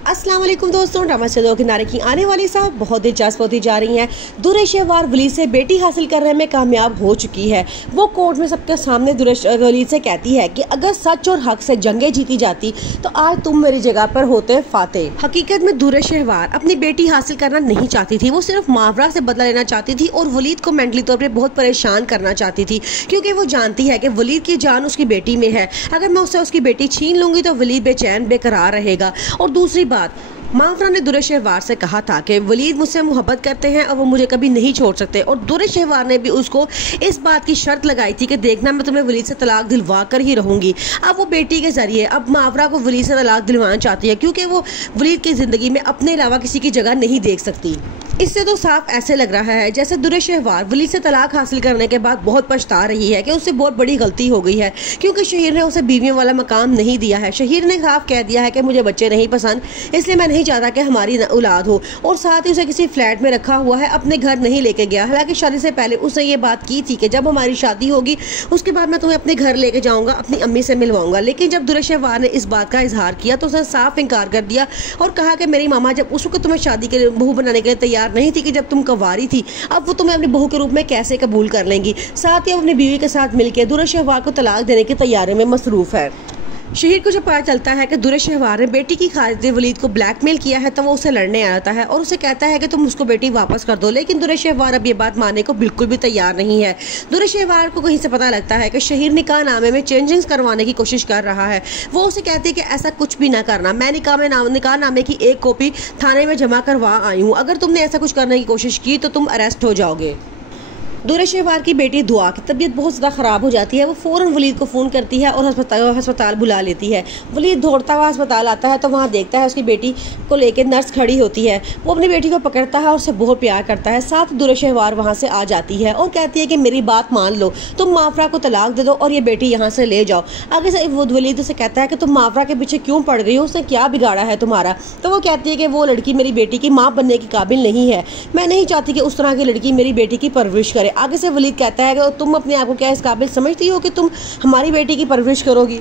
अस्सलाम वालेकुम दोस्तों, ड्रामा चैनल किनारे की आने वाली साहब बहुत दिलचस्प होती जा रही हैं। दुरेशवार वलीद से बेटी हासिल करने में कामयाब हो चुकी है। वो कोर्ट में सबके सामने वलीद से कहती है कि अगर सच और हक से जंगें जीती जाती तो आज तुम मेरी जगह पर होते फातेह। हकीकत में दुरेशवार अपनी बेटी हासिल करना नहीं चाहती थी, वो सिर्फ मावरा से बदला लेना चाहती थी और वलीद को मेंटली तौर पर बहुत परेशान करना चाहती थी, क्योंकि वो जानती है कि वलीद की जान उसकी बेटी में है। अगर मैं उससे उसकी बेटी छीन लूंगी तो वलीद बेचैन बेकरार रहेगा। और दूसरी बात, मावरा ने दुरेशवार से कहा था कि वलीद मुझसे मोहब्बत करते हैं और वो मुझे कभी नहीं छोड़ सकते, और दुरेशवार ने भी उसको इस बात की शर्त लगाई थी कि देखना मैं तुम्हें वलीद से तलाक दिलवा कर ही रहूंगी। अब वो बेटी के जरिए अब मावरा को वलीद से तलाक दिलवाना चाहती है, क्योंकि वो वलीद की जिंदगी में अपने अलावा किसी की जगह नहीं देख सकती। इससे तो साफ ऐसे लग रहा है जैसे दुरेशवार वलीद से तलाक हासिल करने के बाद बहुत पछता रही है कि उससे बहुत बड़ी गलती हो गई है, क्योंकि शहीर ने उसे बीवियों वाला मकाम नहीं दिया है। शहीर ने साफ कह दिया है कि मुझे बच्चे नहीं पसंद, इसलिए मैं नहीं चाहता कि हमारी औलाद हो, और साथ ही उसे किसी फ्लैट में रखा हुआ है, अपने घर नहीं लेके गया। हालांकि शादी से पहले उसने ये बात की थी कि जब हमारी शादी होगी उसके बाद मैं तुम्हें अपने घर लेके जाऊंगा, अपनी अम्मी से मिलवाऊंगा। लेकिन जब दुरेशवार ने इस बात का इजहार किया तो उसने साफ इनकार कर दिया और कहा कि मेरी मामा जब उस वक्त तुम्हें शादी के लिए बहू बनाने के लिए तैयार नहीं थी कि जब तुम कंवारी थी, अब वो तुम्हें अपनी बहू के रूप में कैसे कबूल कर लेंगी। साथ ही वो अपनी बीवी के साथ मिलकर दुरेशवार को तलाक देने की तैयारी में मसरूफ है। शहीर को जब पता चलता है कि दुरेशवार ने बेटी की खातिर वलीद को ब्लैकमेल किया है तो वो उसे लड़ने आता है और उसे कहता है कि तुम उसको बेटी वापस कर दो, लेकिन दुरेशवार अब ये बात मानने को बिल्कुल भी तैयार नहीं है। दुरेशवार को कहीं से पता लगता है कि शहीर निकाहनामे में चेंजिंग्स करवाने की कोशिश कर रहा है। वो उसे कहती है कि ऐसा कुछ भी ना करना, मैं निकाहनामे की एक कॉपी थाने में जमा करवा आई हूँ, अगर तुमने ऐसा कुछ करने की कोशिश की तो तुम अरेस्ट हो जाओगे। दुरेशवार की बेटी दुआ की तबीयत बहुत ज़्यादा ख़राब हो जाती है। वो फ़ौरन वलीद को फ़ोन करती है और हस्पताल बुला लेती है। वलीद दौड़ता हुआ अस्पताल आता है तो वहाँ देखता है उसकी बेटी को लेकर नर्स खड़ी होती है। वो अपनी बेटी को पकड़ता है और उससे बहुत प्यार करता है। साथ दुरेशवार वहाँ से आ जाती है और कहती है कि मेरी बात मान लो, तुम मावरा को तलाक दे दो और ये बेटी यहाँ से ले जाओ। आगे से वो वलीद उसे कहता है कि तुम मावरा के पीछे क्यों पड़ गई हो, उसने क्या बिगाड़ा है तुम्हारा। तो वो कहती है कि वो लड़की मेरी बेटी की माँ बनने की काबिल नहीं है, मैं नहीं चाहती कि उस तरह की लड़की मेरी बेटी की परवरिश करे। आगे से वलीद कहता है कि तुम अपने आप को क्या इस काबिल समझती हो कि तुम हमारी बेटी की परवरिश करोगी।